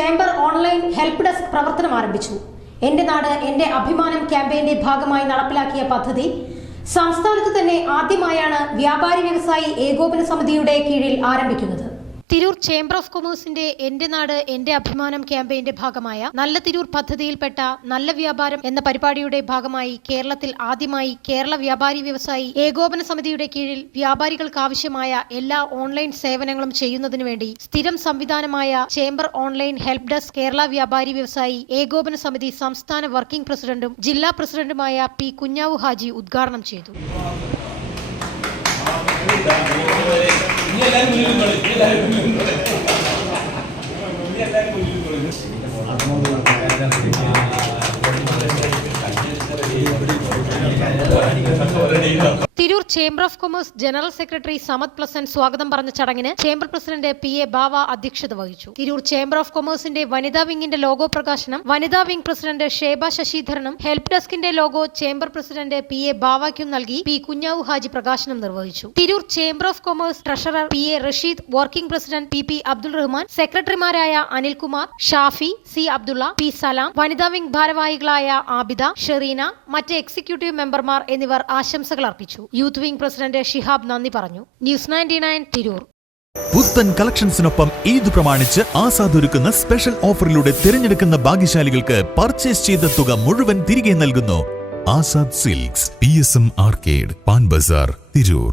Chamber online help desk പ്രവർത്തനം ആരംഭിച്ചു. എന്റെ നാട് എന്റെ അഭിമാനം ക്യാമ്പയിന്റെ ഭാഗമായി നടപ്പിലാക്കിയ പദ്ധതി സംസ്ഥാനത്ത് തന്നെ ആദ്യമായാണ് വ്യാപാരി വ്യവസായി ഏകോപന സമിതിയുടെ കീഴിൽ ആരംഭിക്കുന്നത്. തിരൂർ ചേംബർ ഓഫ് കൊമേഴ്സിന്റെ എന്റെ നാട് എന്റെ അഭിമാനം ക്യാമ്പയിന്റെ ഭാഗമായ നല്ല തിരൂർ പദ്ധതിയിൽപ്പെട്ട നല്ല വ്യാപാരം എന്ന പരിപാടിയുടെ ഭാഗമായി കേരളത്തിൽ ആദ്യമായി കേരള വ്യാപാരി വ്യവസായി ഏകോപന സമിതിയുടെ കീഴിൽ വ്യാപാരികൾക്ക് ആവശ്യമായ എല്ലാ ഓൺലൈൻ സേവനങ്ങളും ചെയ്യുന്നതിനു വേണ്ടി സ്ഥിരം സംവിധാനമായ chamber online help desk Kerala വ്യാപാരി വ്യവസായി ഏകോപന സമിതി സംസ്ഥാന വർക്കിംഗ് പ്രസിഡന്റും ജില്ലാ പ്രസിഡന്റുമായ പി കുഞ്ഞാവു ഹാജി ഉദ്ഘാടനം ചെയ്തു. Tirur chamber of commerce general secretary Samad pleasant സ്വാഗതം പറഞ്ഞ ചടങ്ങിന് ചേംബർ പ്രസിഡന്റ് PA ബാവ അധ്യക്ഷത വഹിച്ചു. തിരൂർ ചേംബർ ഓഫ് കൊമേഴ്സിന്റെ വനിതാ വിംഗിന്റെ ലോഗോ പ്രകാശനം വനിതാ വിംഗ് പ്രസിഡന്റ് ഷേബ ശശിധരനും ഹെൽപ്പ് ഡെസ്കിന്റെ ലോഗോ ചേംബർ പ്രസിഡന്റ് PA ബാവയ്ക്കും നൽകി പി കുഞ്ഞാവു ഹാജി പ്രകാശനം നിർവഹിച്ചു. Tirur chamber of commerce treasurer PA Rasheed, working president PP Abdul Rahman, സെക്രട്ടറിമാരായ അനിൽകുമാർ, ഷാഫി, C അബ്ദുള്ള, P സലാം, വനിതാ വിംഗ് ഭാരവാഹികളായ ആബിദ, ഷെറീന, മറ്റ് എക്സിക്യൂട്ടീവ് മെമ്പർമാർ എന്നിവർ ആശംസകൾ അർപ്പിച്ചു. യൂത്ത് വിംഗ് പ്രസിഡന്റ് ഷിഹാബ് നന്ദി പറഞ്ഞു. ന്യൂസ് 99 തിരൂർ. പുത്തൻ കളക്ഷൻസിനൊപ്പം ഈദ് പ്രമാണിച്ച് ആസാദ് ഒരുക്കുന്ന സ്പെഷ്യൽ ഓഫറിലൂടെ തിരഞ്ഞെടുക്കുന്ന ഭാഗ്യശാലികൾക്ക് പർച്ചേസ് ചെയ്ത തുക മുഴുവൻ തിരികെ നൽകുന്നു. Azad silks, PSM arcade, Pan Bazar, Tirur.